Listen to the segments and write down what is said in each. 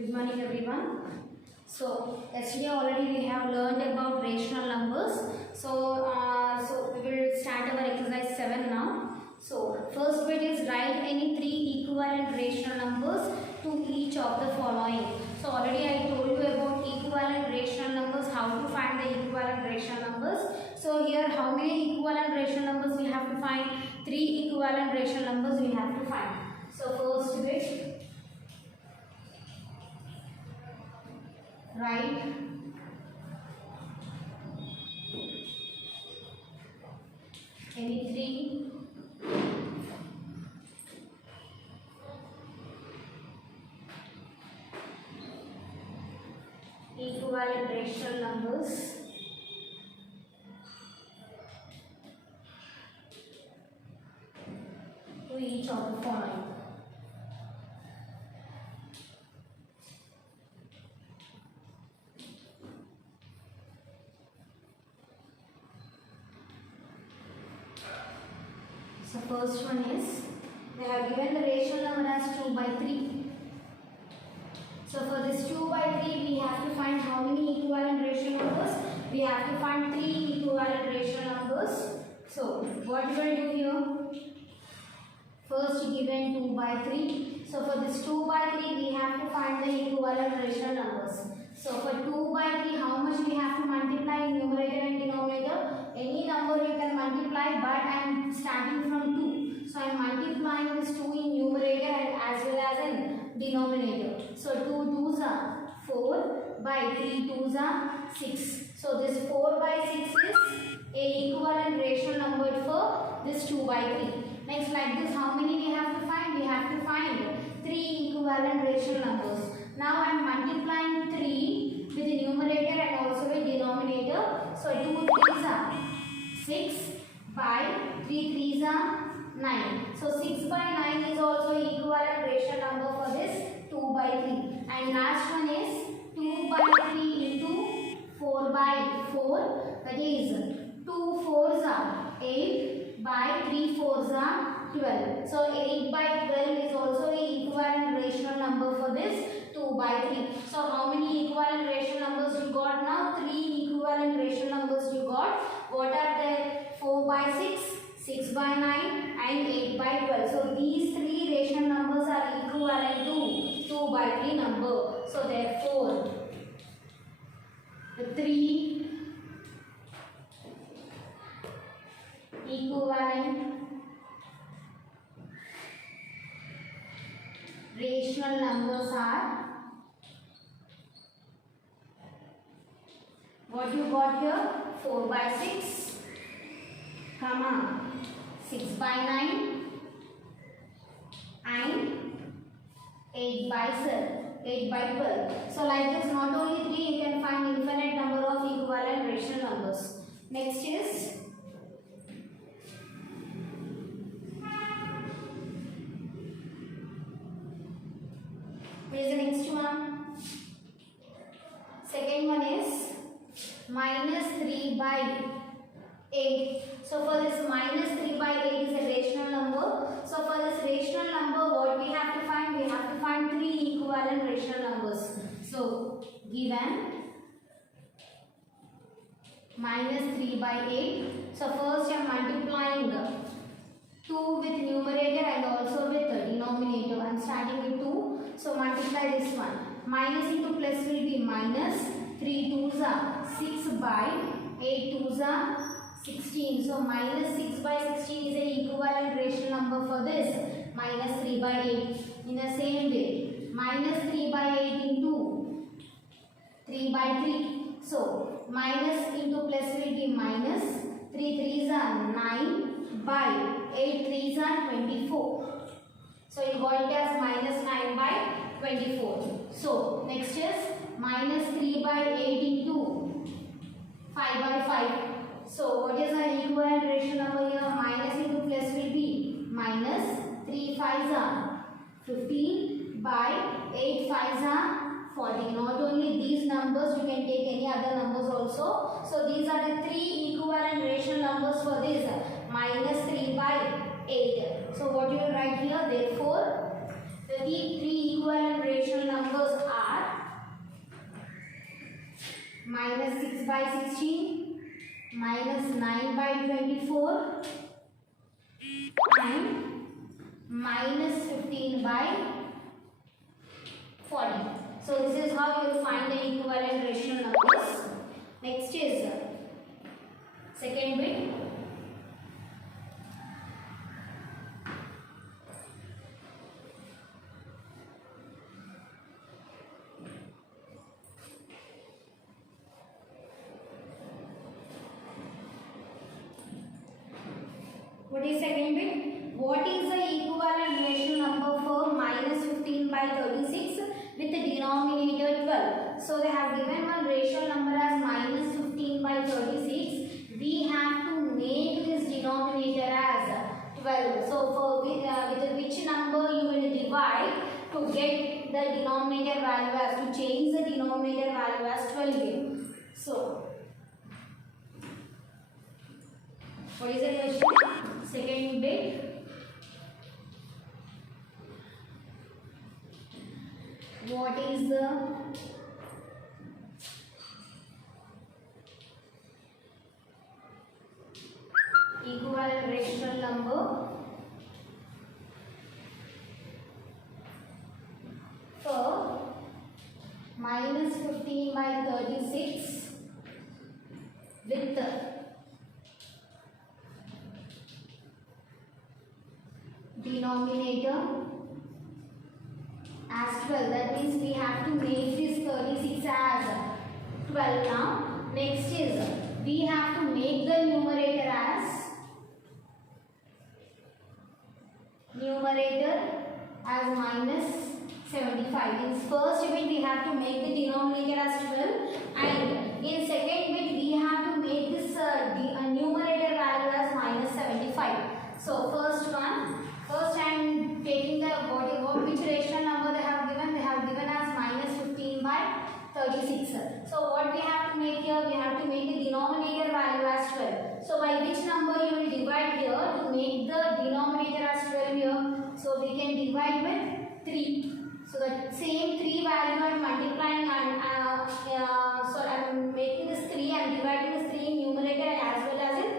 Good morning everyone. So yesterday already we have learned about rational numbers. So we will start our exercise 7 now. So first bit is write any three equivalent rational numbers to each of the following. So already I told you about equivalent rational numbers, how to find the equivalent rational numbers. So here how many equivalent rational numbers we have to find? Three equivalent rational numbers we have to find. So first bit, write any three equivalent rational numbers to each of the following. So first one is, they have given the rational number as 2 by 3. So for this 2 by 3 we have to find how many equivalent rational numbers? We have to find 3 equivalent rational numbers. So what we will do here? First given 2 by 3. So for this 2 by 3 we have to find the equivalent rational numbers. So for 2 by 3 how much we have to multiply in numerator and denominator? Any number you can multiply, but I am starting from 2. So I am multiplying this 2 in numerator and as well as in denominator. So 2 2s are 4 by 3 2s are 6. So this 4 by 6 is a equivalent rational number for this 2 by 3. Next, like this, how many we have to find? We have to find 3 equivalent rational numbers. Now I am multiplying 3 with the numerator and also with denominator. So 2 3s are 6 by 3 3s are 9. So 6 by 9 is also equivalent rational number for this 2 by 3. And last one is 2 by 3 into 4 by 4. That is 2 4s are 8 by 3 4s are 12. So 8 by 12 is also an equivalent rational number for this 2 by 3. So how many equivalent rational numbers you got now? 3 equivalent rational numbers you got. What are they? 4 by 6, 6 by 9 and 8 by 12. So these 3 rational numbers are equivalent to 2 by 3 number. So therefore the 3 equivalent rational numbers are, what you got here? 4 by 6, comma 6 by 9 and 8 by 12. So like this, not only 3, you can find infinite number of equivalent rational numbers. Next is what is the next one? Second one is minus 3 by 8. So for this minus 3 by 8 is a rational number. So for this rational number, what we have to find? We have to find 3 equivalent rational numbers. So given minus 3 by 8. So first I am multiplying 2 with numerator and also with the denominator. I am starting with 2. So multiply this one. Minus into plus will be minus. 3 2s are 6 by 8 2s are 16. So minus 6 by 16 is an equivalent rational number for this minus 3 by 8. In the same way, minus 3 by 8 into 3 by 3. So minus into plus will be minus. 3 3s are 9 by 8 3s are 24. So you got it as minus 9 by 24. So next is minus 3 by 8 into 5 by 5. So what is our equivalent rational number here? Minus into plus will be minus. 3 5s are 15 by 8 5s are 40. Not only these numbers, you can take any other numbers also. So these are the 3 equivalent rational numbers for this minus 3 by 8. So what you will write here? Therefore, the three equivalent rational numbers are minus 6 by 16, minus 9 by 24, and minus 15 by 40. So this is how you will find the equivalent rational numbers. Next is second bit. What is second bit? What is the equivalent rational number for minus 15 by 36 with the denominator 12? So they have given one rational number as minus 15 by 36. We have to make this denominator as 12. So for with which number you will divide to get the denominator value as, to change the denominator value as 12 here. So what is the question? Second bit. What is the equivalent rational number for minus 15 by 36 with the denominator as 12? That means we have to make this 36 as 12 now. Next is we have to make the numerator as minus 75. In first bit we have to make the denominator as 12, and in second bit we have to make this numerator value as minus 75. So first I am taking the which rational number they have given. They have given as minus 15 by 36. So what we have to make here? We have to make the denominator value as 12. So by which number you will divide here to make the denominator as 12 here? So we can divide with 3. So the same 3 value I am multiplying, and so I am making this 3 and dividing this 3 in numerator as well as in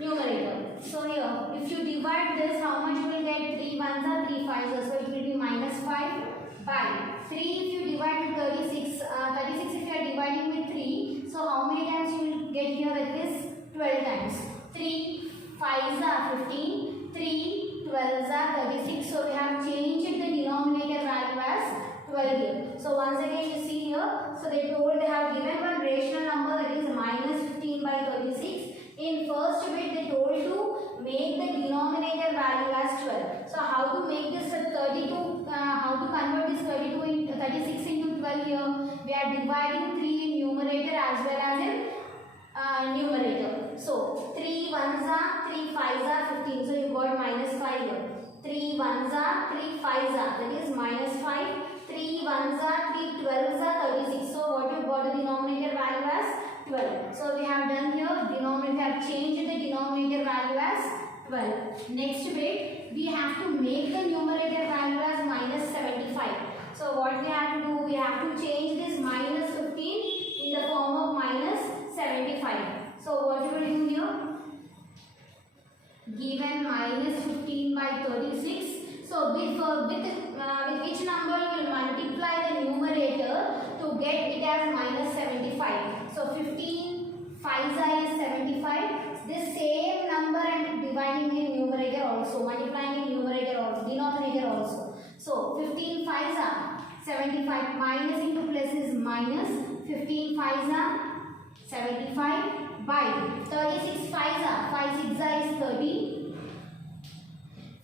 numerator. So here, if you divide this, how much you will get? 3 ones are 3 fives are, so it will be minus 5 by 3. If you divide with 36, 36 if you are dividing with 3, so how many times you will get here with this? 12 times. 3 fives are 15, 3 12s are 36. So we have changed the denominator value as 12 here. So once again you see here, so they have given one rational number, that is minus 15 by 36. In first bit they told to make the denominator value as 12. So how to make this 32, how to convert this 32 into 36 into 12 here? We are dividing 3 in numerator as well as in numerator. So 3 ones are 3 fives are 15. So you got minus 5 here. 3 ones are 3 fives are, that is minus 5. 3 ones are 3 12s are 36. So what you got the denominator value as 12. So we have done here denominator, we have changed the denominator value as 12. Next bit, we have to make the numerator value as minus 75. So what we have to do, we have to change this minus 15 in the form of minus 75. So what you will do here? Given minus 15 by 36. So with which number you will multiply the numerator to get it as minus 75. So 15 5s is 75. This same number and dividing in numerator also, multiplying in numerator also, denominator also. So 15 5s are 75. Minus into plus is minus. 15 5s are 75 by 36 5s are 5 6 is 30.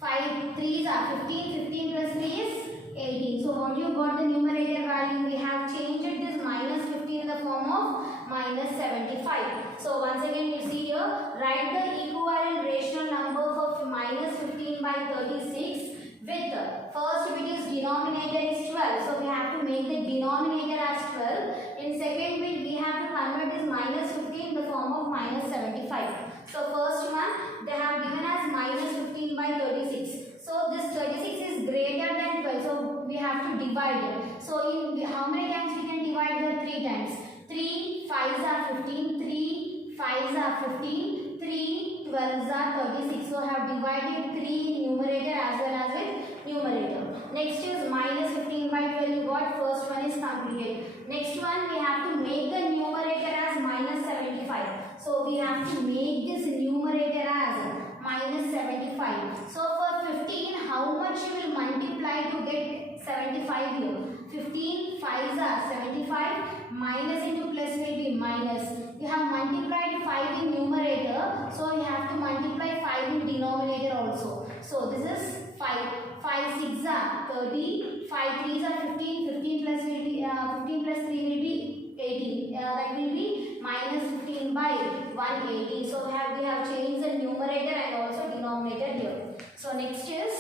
5 3s are 15. 15 plus 3 is 18. So what you got the numerator value? We have changed this minus 15 in the form of minus 75. So once again you see here, write the equivalent rational number for minus 15 by 36 with first bit is denominator is 12. So we have to make the denominator as 12. In second bit we have to convert this minus 15 in the form of minus 75. So first one they have given as minus 15 by 36. So this 36 is greater than 12. So we have to divide it. So in how many times we can divide here? 3 times. 3 5s are 15, 3 5s are 15, 3 12s are 36. So I have divided 3 in numerator as well as with numerator. Next is minus 15 by 12 you got. First one is completed. Next one we have to make the numerator as minus 75. So we have to make this numerator as minus 75. So for 15, how much you will multiply to get 75 here? 15 5s are 75, minus into plus will be minus. You have multiplied 5 in numerator, so you have to multiply 5 in denominator also. So this is 5. 5 6s are 30, 5 3s are 15, 15 plus will be 15 plus 3 will be 18. That will be minus 15 by 180. So we have changed the numerator and also denominator here. So next is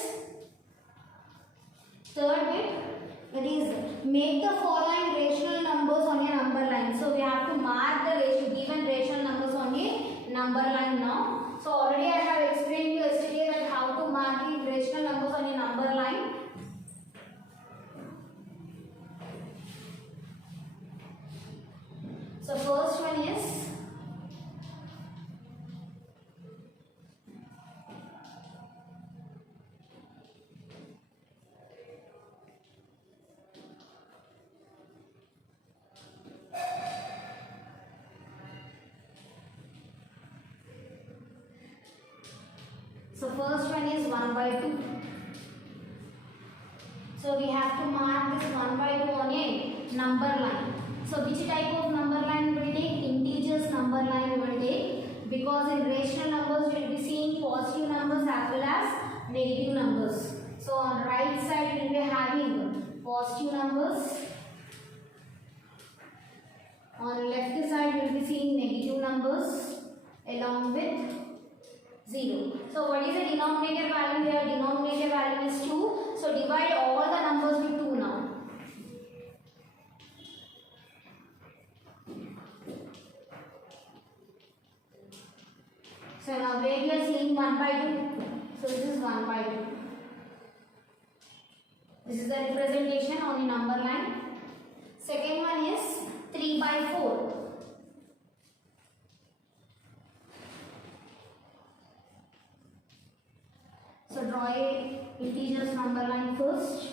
third bit. That is make the following rational numbers on your number line. So we have to mark the given rational numbers on a number line now. So already I have explained you yesterday that how to mark the rational numbers on a number line. So first one is first one is 1 by 2. So we have to mark this 1 by 2 on a number line. So which type of number line we will take? Integers number line we will take, because in rational numbers we will be seeing positive numbers as well as negative numbers. So on right side we will be having positive numbers. On left side we will be seeing negative numbers along with 0. So what is the denominator value here? Denominator value is 2. So divide all the numbers with 2 now. So now where we are seeing 1 by 2. So this is 1 by 2. This is the representation on the number line. Second one is 3 by 4. So draw a integers number line first.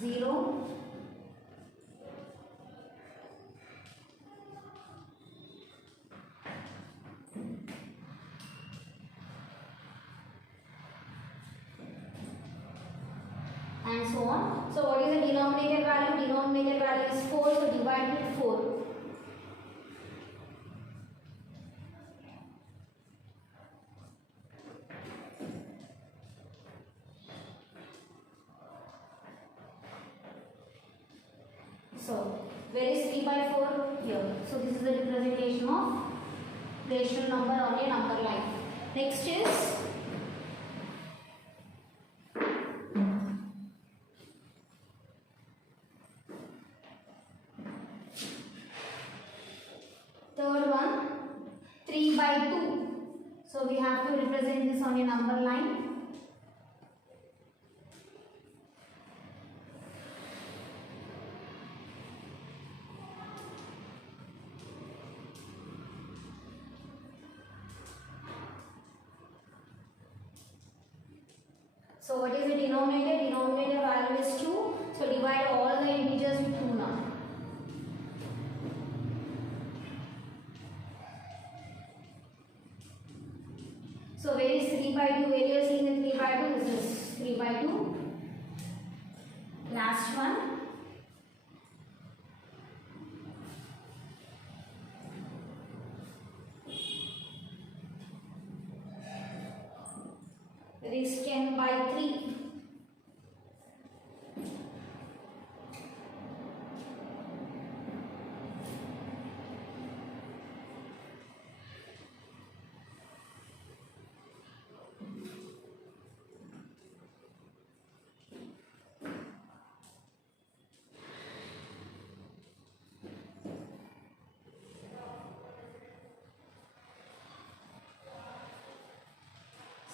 0, and so on. So what is the denominator value? Denominator value is 4, so divide with 4. So where is 3 by 4? Here. So this is the representation of rational number on a number line. Next is third one, 3 by 2. So we have to represent this on a number line. So what is the denominator? Denominator value is 2. So divide all the integers with 2 now. So where is 3 by 2? Where you are seeing the 3 by 2? This is 3 by 2. Last one. It is 10 by 3.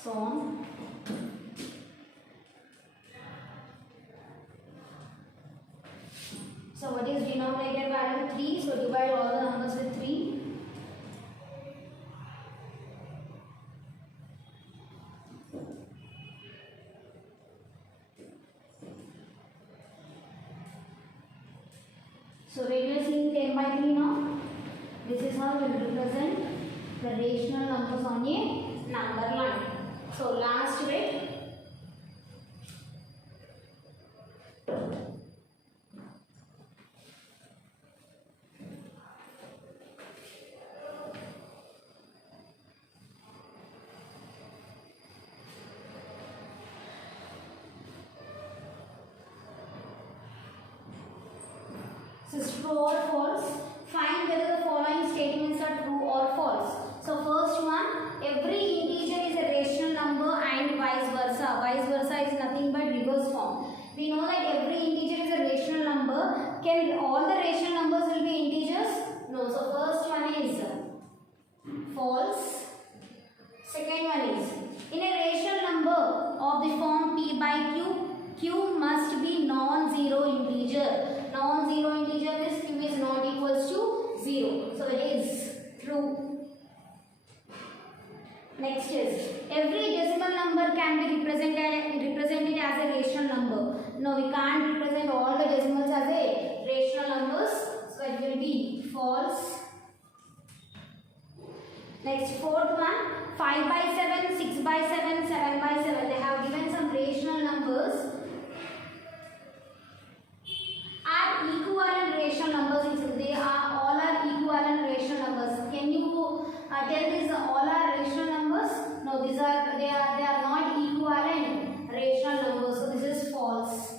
So on. So what is denominator value? 3. So divide all the numbers with 3. So reducing 10 by 3 now. This is how we will represent the rational numbers on a number line. So last bit. So true or false. Find whether the following statements are true or false. So first one, every integer is a rational number and vice versa. Vice versa is nothing but reverse form. We know that every integer is a rational number. Can all the rational numbers will be integers? No. So first one is false. Second one is, in a rational number of the form p by q, q must be non-zero integer. Non-zero integer means q is not equals to 0. So it is true. Next is, every decimal number can be represented as a rational number. No, we can't represent all the decimals as a rational numbers. So it will be false. Next, fourth one, 5 by 7, 6 by 7, 7 by 7. They have given some rational numbers. Are equivalent rational numbers. They are all are equivalent rational numbers. Can you tell this all are rational numbers? No, they are not equivalent rational numbers. So this is false.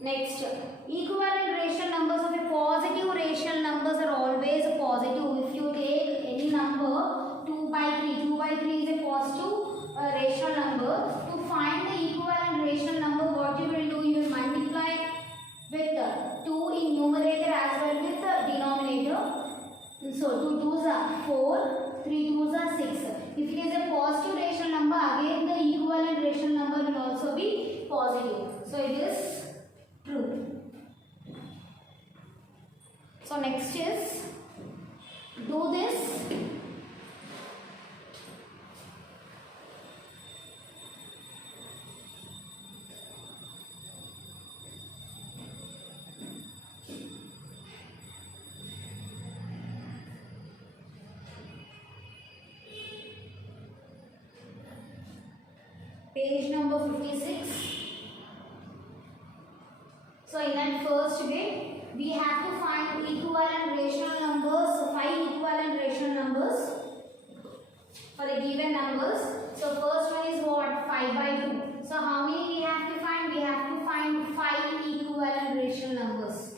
Next, equivalent rational numbers of a positive rational numbers are always positive. If you take any number 2 by 3, 2 by 3 is a positive rational number. To find the equivalent rational number, what you will do? You will multiply with 2 in numerator as well with the denominator. So 2 2s are 4, 3 2s are 6. If it is a positive rational number, again the equivalent rational number will also be positive. So it is true. So next is, do this. Page number 56. So in that first bit, we have to find equivalent rational numbers. So 5 equivalent rational numbers for the given numbers. So first one is what? 5 by 2. So how many we have to find? We have to find 5 equivalent rational numbers.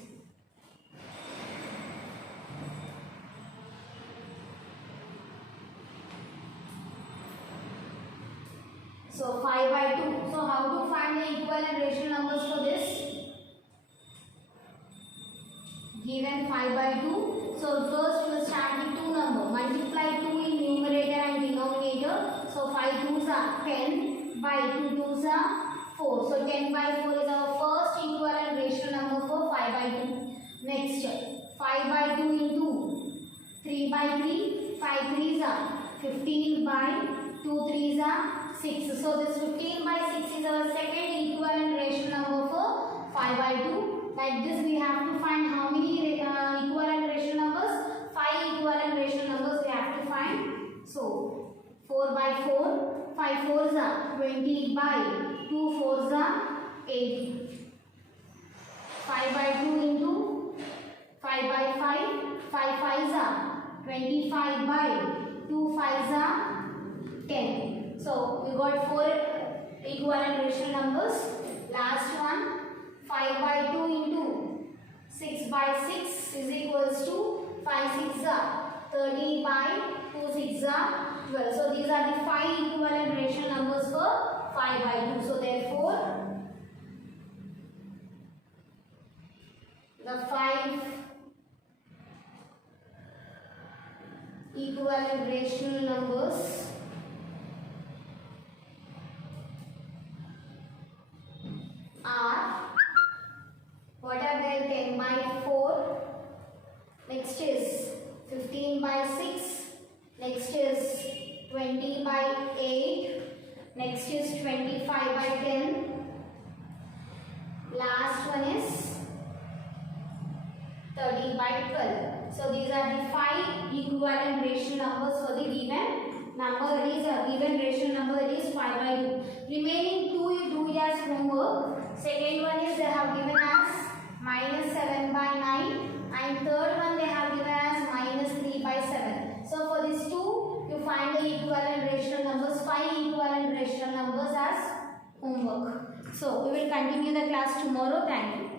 So 5 by 2. So how to find the equivalent rational numbers for this? Given 5 by 2. So first we will start with 2 number. Multiply 2 in numerator and denominator. So 5 2s are 10 by 2 2s are 4. So 10 by 4 is our first equivalent rational number for 5 by 2. Next, 5 by 2 into 3 by 3. 5 3s are 15 by 2 3s are 6. So this 15 by 6 is our second equivalent rational number for 5 by 2. Like this we have to find how many equivalent rational numbers? 5 equivalent rational numbers we have to find. So 4 by 4, 5 4s are 20 by 2 4s are 80. 5 by 2 into 5 by 5, 5 5s are 25 by 2 5s are 10. So we got 4 equivalent rational numbers. Last one, 5 by 2 into 6 by 6 is equals to 5 6 are 30 by 2 6 are 12. So these are the 5 equivalent rational numbers for 5 by 2. So therefore the 5 equivalent rational numbers are is 20 by 8. Next is 25 by 10. Last one is 30 by 12. So these are the 5 equivalent rational numbers for the given number. Is a given rational number is 5 by 2. Remaining 2 you do it as homework. Second one is they have given as minus 7 by 9, and third one they have given as minus 3 by 7. So for these two you find the equivalent rational numbers, 5 equivalent rational numbers as homework. So we will continue the class tomorrow. Thank you.